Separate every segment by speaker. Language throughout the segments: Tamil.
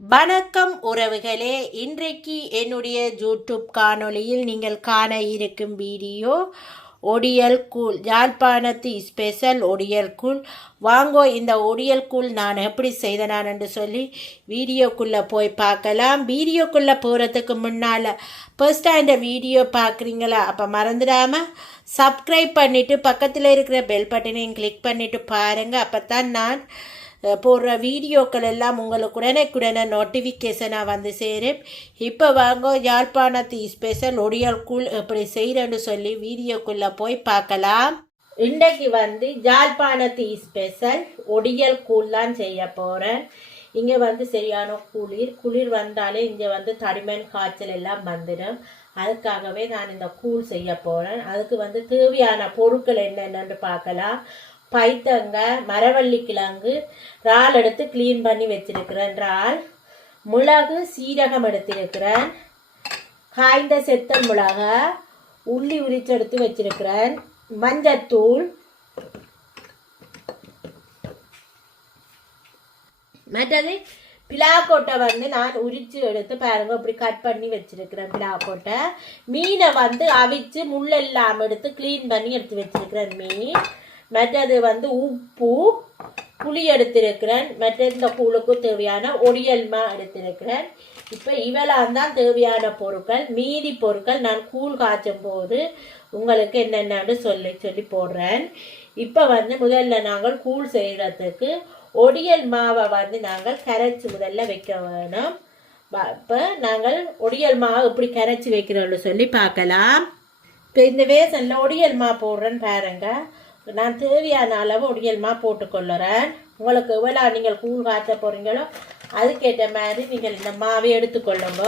Speaker 1: வணக்கம் உறவுகளே. இன்றைக்கு என்னுடைய யூடியூப் காணொளியில் நீங்கள் காண இருக்கும் வீடியோ ஒடியல் கூழ் யாழ்ப்பாணத்து ஸ்பெஷல் ஒடியல் கூழ். வாங்கோ இந்த ஒடியல் கூழ் நான் எப்படி செய்தனான் என்று சொல்லி வீடியோக்குள்ளே போய் பார்க்கலாம். வீடியோக்குள்ளே போகிறதுக்கு முன்னால் ஃபர்ஸ்ட்டாக இந்த வீடியோ பார்க்குறீங்களா? அப்போ மறந்துடாமல் சப்ஸ்கிரைப் பண்ணிவிட்டு பக்கத்தில் இருக்கிற பெல் பட்டனையும் கிளிக் பண்ணிவிட்டு பாருங்கள் அப்போ தான் நான் போடுற வீடியோக்கள் எல்லாம் உங்களுக்கு உடனே நோட்டிஃபிகேஷனாக வந்து சேரும். இப்போ வாங்க யாழ்ப்பாணத்து ஸ்பெஷல் ஒடியல் கூழ் எப்படி செய்கிறேன்னு சொல்லி வீடியோக்குள்ளே போய் பார்க்கலாம். இன்றைக்கு வந்து யாழ்ப்பாணத்து ஸ்பெஷல் ஒடியல் கூழ் தான் செய்ய போகிறேன் இங்கே வந்து சரியான குளிர். குளிர் வந்தாலே இங்கே வந்து தடிமன் காய்ச்சல் எல்லாம் வந்துடும். அதுக்காகவே நான் இந்த கூழ் செய்ய போகிறேன் அதுக்கு வந்து தேவையான பொருட்கள் என்னென்னு பார்க்கலாம். பைத்தங்காய் மரவள்ளி கிழங்கு இறால் எடுத்து க்ளீன் பண்ணி வச்சிருக்கிறேன். இறால் மிளகு சீரகம் எடுத்திருக்கிறேன். காய்ந்த செத்த மிளகா உள்ளி உரிச்சு எடுத்து வச்சிருக்கிறேன். மஞ்சத்தூள் மற்றது பிலாக்கோட்டை வந்து நான் உரிச்சு எடுத்து பாருங்க இப்படி கட் பண்ணி வச்சிருக்கிறேன் பிலாக்கோட்டை மீனை வந்து அவிச்சு முள்ளெல்லாம் எடுத்து க்ளீன் பண்ணி எடுத்து வச்சிருக்கிறேன் மீன். மற்றது வந்து உப்பு புளி எடுத்திருக்கிறேன். மற்ற இந்த கூழுக்கு தேவையான ஒடியல்மா எடுத்திருக்கிறேன். இப்போ இவெல்லாம் தான் தேவையான பொருட்கள் மீதி பொருட்கள் நான் கூழ் காய்ச்சும் போது உங்களுக்கு என்னென்னு சொல்லி சொல்லி போடுறேன். இப்போ வந்து முதல்ல நாங்கள் கூழ் செய்கிறதுக்கு ஒடியல் மாவை வந்து நாங்கள் கரைச்சி முதல்ல வைக்க வேணும். இப்போ நாங்கள் ஒடியல் மாவை எப்படி கரைச்சி வைக்கிறோம்னு சொல்லி பார்க்கலாம். இப்போ இந்த வேசனில் ஒடியல் மா போடுறேன்னு பாருங்கள் நான் தேவையான அளவு உடையல்மா போட்டுக்கொள்ளுறேன். உங்களுக்கு எவ்வளோ நீங்கள் கூழ் காய்ச்ச போகிறீங்களோ அதுக்கேற்ற மாதிரி நீங்கள் இந்த மாவை எடுத்துக்கொள்ளுங்க.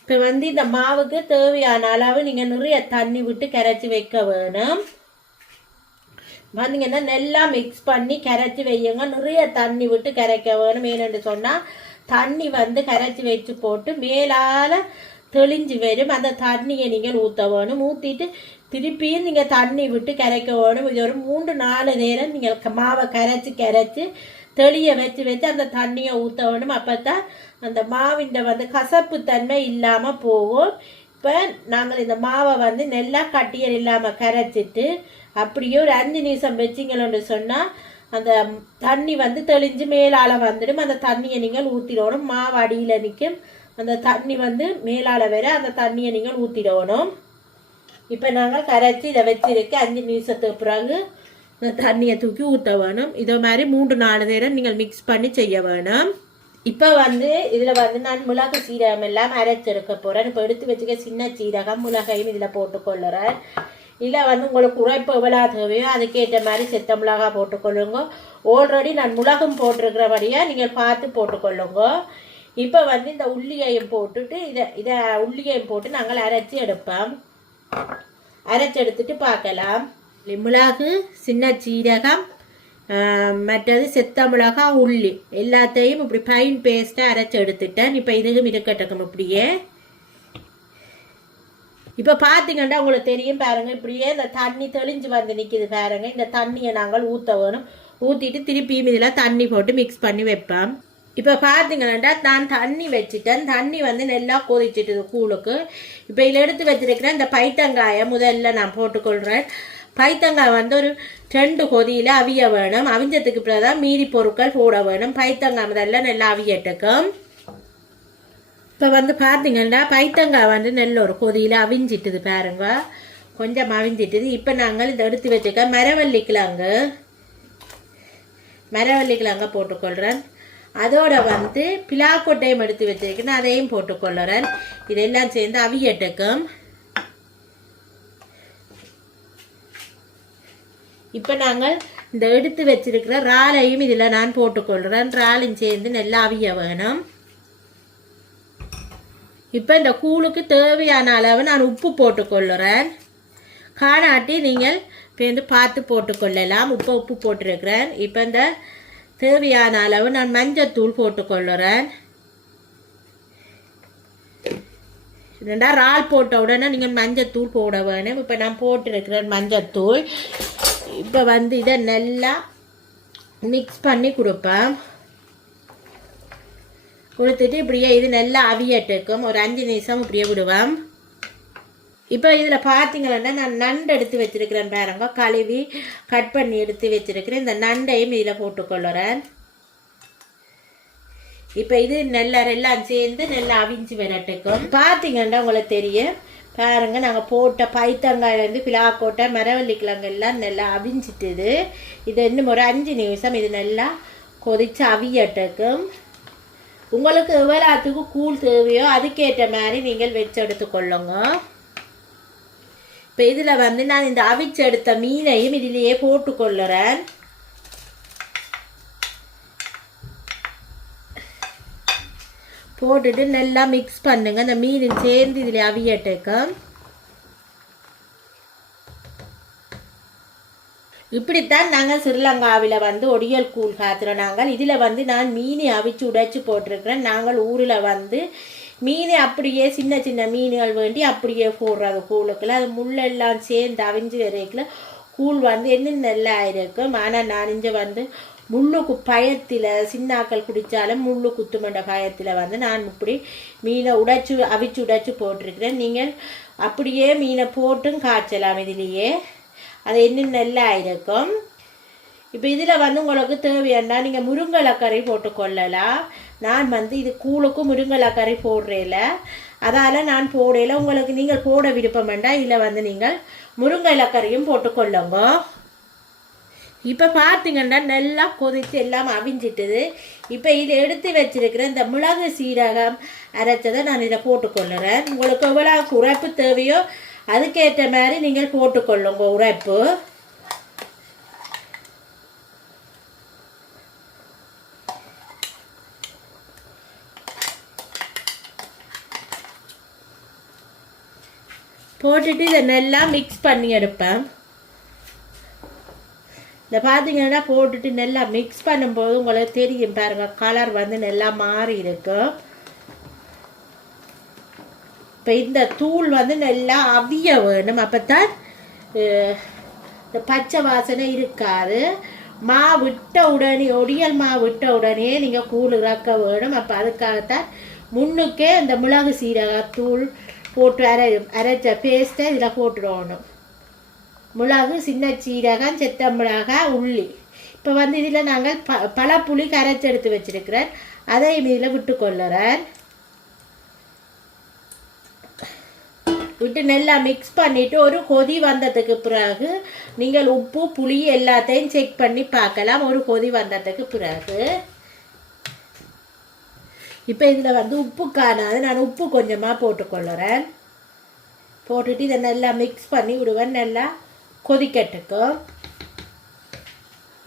Speaker 1: இப்போ வந்து இந்த மாவுக்கு தேவையான அளவு நீங்கள் நிறைய தண்ணி விட்டு கரைச்சி வைக்க வேணும். வந்தீங்கன்னா நல்லா மிக்ஸ் பண்ணி கரைச்சி வையுங்க. நிறைய தண்ணி விட்டு கரைக்க வேணும். ஏன்னு சொன்னால் தண்ணி வந்து கரைச்சி வச்சு போட்டு மேலால் தெளிஞ்சு வரும். அந்த தண்ணியை நீங்கள் ஊற்ற வேணும். ஊற்றிட்டு திருப்பியும் நீங்கள் தண்ணி விட்டு கரைக்க வேணும். இது ஒரு மூன்று நாலு நேரம் நீங்கள் மாவை கரைச்சி கரைச்சி தெளிய வச்சு வச்சு அந்த தண்ணியை ஊற்ற வேணும். அப்போ தான் அந்த மாவிண்ட வந்து கசப்பு தன்மை இல்லாமல் போகும். இப்போ நாங்கள் இந்த மாவை வந்து நல்லா கட்டியல் இல்லாமல் கரைச்சிட்டு அப்படியே ஒரு அஞ்சு நிமிஷம் வச்சிங்களோன்னு சொன்னால் அந்த தண்ணி வந்து தெளிஞ்சு மேலால் வந்துடும். அந்த தண்ணியை நீங்கள் ஊற்றிடணும் மாவு அடியில் நிற்கும். அந்த தண்ணி வந்து மேலால் வர அந்த தண்ணியை நீங்கள் ஊற்றிடணும் இப்போ நாங்கள் கரைச்சி இதை வச்சிருக்க அஞ்சு நிமிஷத்துக்கு பிறகு தண்ணியை தூக்கி ஊற்ற வேணும். இதே மாதிரி மூன்று நாலு நேரம் நீங்கள் மிக்ஸ் பண்ணி செய்ய வேணும். இப்போ வந்து இதில் வந்து நான் மிளகு சீரகம் எல்லாம் அரைச்செடுக்க போகிறேன் இப்போ எடுத்து வச்சுக்க சின்ன சீரகம் மிளகையும் இதில் போட்டுக்கொள்ளுறேன். இல்லை வந்து உங்களுக்கு உழைப்பு எவ்வளோ தேவையோ அதுக்கேற்ற மாதிரி செத்த மிளகா போட்டுக்கொள்ளுங்க. ஆல்ரெடி நான் மிளகும் போட்டிருக்கிறபடியாக நீங்கள் பார்த்து போட்டுக்கொள்ளுங்க. இப்போ வந்து இந்த உள்ளியையும் போட்டுட்டு இதை இதை உள்ளியையும் போட்டு நாங்கள் அரைச்சி எடுப்போம். அரைச்செடுத்துட்டு பார்க்கலாம். மிளகு சின்ன சீரகம் மற்றது செத்த மிளகா உள்ளி. எல்லாத்தையும் இப்படி ஃபைன் பேஸ்ட்டாக அரைச்சி எடுத்துட்டேன் இப்போ இதுவும் இருக்கட்டும் இப்படியே இப்போ பார்த்தீங்கன்னா உங்களுக்கு தெரியும் பாருங்க இப்படியே இந்த தண்ணி தெளிஞ்சு வந்து நிற்கிது பாருங்க. இந்த தண்ணியை நாங்கள் ஊற்ற வேணும். ஊற்றிட்டு திருப்பியும் இதில் தண்ணி போட்டு மிக்ஸ் பண்ணி வைப்போம். இப்போ பார்த்தீங்கன்னா நான் தண்ணி வச்சுட்டேன். தண்ணி வந்து நல்லா கொதிச்சிட்டுது கூழுக்கு. இப்போ இதில் எடுத்து வச்சிருக்கிறேன் இந்த பைத்தங்காயை முதல்ல நான் போட்டுக்கொள்கிறேன் பைத்தங்காய் வந்து ஒரு ரெண்டு கொதியில் அவிய வேணும். அவிஞ்சதுக்கு பிறகு தான் மீதி பொருட்கள் போட வேணும். பைத்தங்காய் முதல்ல நல்லா அவியட்டுக்கும் இப்போ வந்து பார்த்தீங்கன்னா பைத்தங்காய் வந்து நல்ல ஒரு கொதியில் அவிஞ்சிட்டுது பாருங்க. கொஞ்சம் அவிஞ்சிட்டுது. இப்போ நாங்கள் இதை எடுத்து வச்சுக்க மரவள்ளி கிழங்கு மரவள்ளி கிழங்க போட்டுக்கொள்கிறேன் அதோட வந்து பிலாக்கொட்டையும் எடுத்து வச்சிருக்கேன். அதையும் போட்டுக்கொள்ளுறேன் இதெல்லாம் சேர்ந்து அவியட்டுக்கும். இப்போ நாங்கள் இந்த எடுத்து வச்சிருக்கிற இறாலையும் இதில் நான் போட்டுக்கொள்கிறேன் இறாலும் சேர்ந்து நல்லா அவிய வேணும். இப்போ இந்த கூழுக்கு தேவையான அளவு நான் உப்பு போட்டுக்கொள்ளுறேன் காணாட்டி நீங்கள் வந்து பார்த்து போட்டுக்கொள்ளலாம் உப்பு உப்பு போட்டிருக்கிறேன். இப்போ இந்த தேவையான அளவு நான் மஞ்சத்தூள் போட்டுக்கொள்ளுறேன். ரெண்டா இறால் போட்ட உடனே நீங்கள் மஞ்சத்தூள் போட வேணும். இப்போ நான் போட்டிருக்கிறேன் மஞ்சத்தூள் இப்போ வந்து இதை நல்லா மிக்ஸ் பண்ணி கொடுப்பேன். கொடுத்துட்டு இப்படியே இது நல்லா அவியட்டுக்கும். ஒரு அஞ்சு நிமிஷம் இப்படியே விடுவேன். இப்போ இதில் பார்த்தீங்கன்னா நான் நண்டு எடுத்து வச்சுருக்கிறேன் பாருங்க. கழுவி கட் பண்ணி எடுத்து வச்சுருக்கிறேன். இந்த நண்டையும் இதில் போட்டுக்கொள்ளுறேன். இப்போ இது நெல்ல எல்லாம் சேர்ந்து நல்லா அவிஞ்சு விரட்டுக்கும். பார்த்தீங்கன்னா உங்களுக்கு தெரியும். பாருங்க நாங்கள் போட்ட பைத்தங்காயிலேருந்து பிலாக்கோட்டை மரவள்ளி கிழங்கு எல்லாம் நல்லா அவிஞ்சிட்டுது. இது இன்னும் ஒரு அஞ்சு நிமிஷம் இது நல்லா கொதிச்சு அவியட்டுக்கும். உங்களுக்கு எவ்வளோத்துக்கு கூழ் தேவையோ அதுக்கேற்ற மாதிரி நீங்கள் வச்சு எடுத்துக்கொள்ளுங்க. இப்போ இதில் வந்து நான் இந்த அவிச்சு எடுத்த மீனையும் இதிலேயே போட்டுக்கொள்ளுறேன். போட்டுட்டு நல்லா மிக்ஸ் பண்ணுங்க. அந்த மீன் சேர்ந்து இதில் அவியட்டுக்கும் இப்படித்தான் நாங்கள் ஸ்ரீலங்காவில் வந்து ஒடியல் கூழ் காத்துறோம். நாங்கள் இதில் வந்து நான் மீனை அவிச்சு உடைச்சு போட்டிருக்கிறேன். நாங்கள் ஊரில் வந்து மீன் அப்படியே சின்ன சின்ன மீன்கள் வேண்டி அப்படியே போடுறது கூழுக்குள்ள அது முள்ளெல்லாம் சேர்ந்து அவிஞ்சு வரைக்குள்ள கூழ் வந்து என்ன நல்லா இருக்கும். ஆனால் நான் இங்கே வந்து முள்ளுக்கு பயத்தில் சின்னாக்கள் குடித்தாலும் முள்ளு குத்துமண்ட பயத்தில் வந்து நான் இப்படி மீனை உடைச்சு அவிச்சு உடைச்சு போட்டிருக்கிறேன். நீங்கள் அப்படியே மீனை போட்டும் காய்ச்சலாம் இதுலேயே. அது இன்னும் நல்லா இருக்கும். இப்போ இதில் வந்து உங்களுக்கு தேவையானா நீங்கள் முருங்கலக்கறி போட்டுக்கொள்ளலாம் நான் வந்து இது கூழுக்கும் முருங்கலக்கறி போடுறேல அதால் நான் போடையில் உங்களுக்கு நீங்கள் போட விருப்பம் வேண்டாம் இதில் வந்து நீங்கள் முருங்கலக்கறியும் போட்டுக்கொள்ளுங்க இப்போ பார்த்தீங்கன்னா நல்லா கொதித்து எல்லாம் அவிஞ்சிட்டுது. இப்போ இதை எடுத்து வச்சிருக்கிற இந்த மிளகு சீரகம் அரைச்சதை நான் இதை போட்டுக்கொள்ளுறேன் உங்களுக்கு எவ்வளோ உரைப்பு தேவையோ அதுக்கேற்ற மாதிரி நீங்கள் போட்டுக்கொள்ளுங்க உரைப்பு. போட்டுட்டு இதை நல்லா மிக்ஸ் பண்ணி எடுப்பேன். இந்த பார்த்தீங்கன்னா போட்டுட்டு நல்லா மிக்ஸ் பண்ணும்போது உங்களுக்கு தெரியும் பாருங்க கலர் வந்து நல்லா மாறி இருக்கும் இப்போ இந்த தூள் வந்து நல்லா அவிய வேணும். அப்போ தான் இந்த பச்சை வாசனை இருக்காது. மா விட்ட உடனே ஒடியல் மா விட்ட உடனே நீங்கள் கூழ் இறக்க வேணும். அப்போ அதுக்காகத்தான் முன்னுக்கே இந்த மிளகு சீரகத்தூள் போட்டு அரை அரைச்ச பேஸ்ட்டை இதில் போட்டுடணும். மிளகு சின்ன சீரகம் செத்த மிளகாய் உள்ளி. இப்போ வந்து இதில் நாங்கள் ப பழப்புளி கரைச்சி எடுத்து வச்சிருக்கிறேன். அதையும் இதில் விட்டு கொள்ளுறேன். விட்டு நல்லா மிக்ஸ் பண்ணிவிட்டு ஒரு கொதி வந்ததுக்கு பிறகு நீங்கள் உப்பு புளி எல்லாத்தையும் செக் பண்ணி பார்க்கலாம். ஒரு கொதி வந்ததுக்கு பிறகு. இப்போ இதில் வந்து உப்பு காணாது. நான் உப்பு கொஞ்சமாக போட்டுக்கொள்ளுறேன். போட்டுட்டு இதை நல்லா மிக்ஸ் பண்ணி விடுவேன். நல்லா கொதிக்கட்டுக்கும்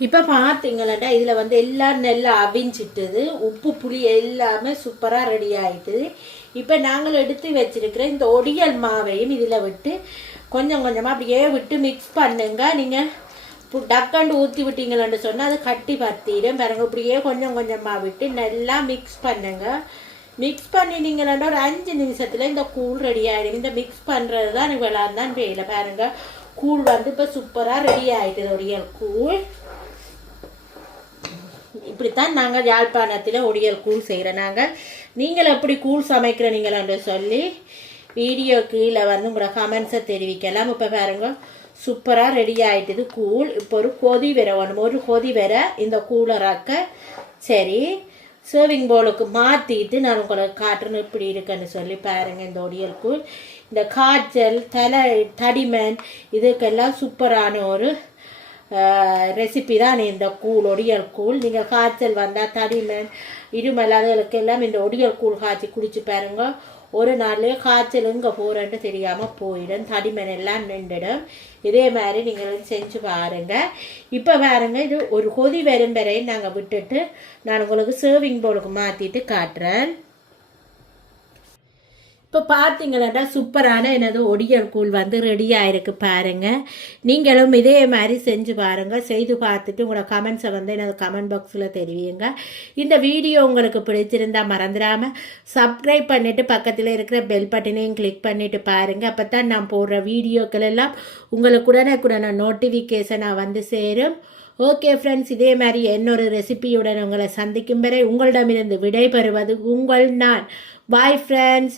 Speaker 1: இப்போ பார்த்தீங்களா இதில் வந்து எல்லாம் நல்லா அவிஞ்சிட்டுது. உப்பு புளி எல்லாமே சூப்பராக ரெடி ஆகிட்டுது இப்போ நாங்கள் எடுத்து வச்சிருக்கிற இந்த ஒடியல் மாவையும் இதில் விட்டு கொஞ்சம் கொஞ்சமாக அப்படியே விட்டு மிக்ஸ் பண்ணுங்க. நீங்கள் டக்கண்டு ஊற்றி விட்டீங்களன்னு சொன்னால் அது கட்டி பத்திடும் பாருங்க இப்படியே கொஞ்சம் கொஞ்சமாக விட்டு நல்லா மிக்ஸ் பண்ணுங்க. மிக்ஸ் பண்ணினீங்கன்னா ஒரு அஞ்சு நிமிஷத்தில் இந்த கூழ் ரெடி ஆகிடும் இந்த மிக்ஸ் பண்ணுறது தான் எனக்கு விளாட்தான் தான் வேலை. பாருங்க கூழ் வந்து இப்போ சூப்பராக ரெடி ஆகிட்டுது ஒடியல் கூழ். இப்படித்தான் நாங்கள் யாழ்ப்பாணத்தில் ஒடியல் கூழ் செய்கிறோம் நாங்கள் நீங்கள் எப்படி கூழ் சமைக்கிறீங்களன்னு சொல்லி வீடியோ கீழே வந்து உங்களோட கமெண்ட்ஸை தெரிவிக்கலாம். இப்போ பாருங்க சூப்பராக ரெடி ஆகிட்டுது கூழ் இப்போ ஒரு கொதி வர வேணும். ஒரு கொதி வர இந்த கூலராக்க சரி சர்விங் பவுலுக்கு மாற்றிட்டு நான் உங்களுக்கு காட்டுறேன் இப்படி இருக்குன்னு சொல்லி பாருங்க இந்த ஒடியல் கூழ். இந்த காய்ச்சல் தலை தடிமன் இதுக்கெல்லாம் சூப்பரான ஒரு ரெசிபி தான் இந்த கூழ் ஒடியல் கூழ். நீங்கள் காய்ச்சல் வந்தால் தடிமன் இருமல் அதுகளுக்கெல்லாம் இந்த ஒடியல் கூழ் காய்ச்சி குடிச்சு பாருங்க. ஒரு நாள் காய்ச்சல் இங்கே போகிறேன்ட்டு தெரியாமல் போயிடும். தடிமன் எல்லாம் நின்றுடும். இதே மாதிரி நீங்களும் செஞ்சு பாருங்க. இப்போ பாருங்க இது ஒரு கொதி வரும் வரையும் நாங்கள் விட்டுட்டு நான் உங்களுக்கு சர்விங் பவுலுக்கு மாற்றிட்டு காட்டுறேன். இப்போ பார்த்தீங்களா சூப்பரான எனது ஒடியல் கூழ் வந்து ரெடியாகிருக்கு பாருங்கள் நீங்களும் இதே மாதிரி செஞ்சு பாருங்கள் செய்து பார்த்துட்டு உங்களோட கமெண்ட்ஸை வந்து எனது கமெண்ட் பாக்ஸில் தெரிவிங்க. இந்த வீடியோ உங்களுக்கு பிடிச்சிருந்தா மறந்துடாமல் சப்ஸ்கிரைப் பண்ணிவிட்டு பக்கத்தில் இருக்கிற பெல் பட்டனையும் கிளிக் பண்ணிவிட்டு பாருங்கள் அப்போ தான் நான் போடுற வீடியோக்கள் எல்லாம் உங்களுக்கு உடனுக்குடனே நோட்டிஃபிகேஷனாக வந்து சேரும். ஓகே ஃப்ரெண்ட்ஸ் இதே மாதிரி என்னொரு ரெசிபியுடன் உங்களை சந்திக்கும் வரை உங்களிடமிருந்து விடைபெறுவது உங்கள் நான். Bye friends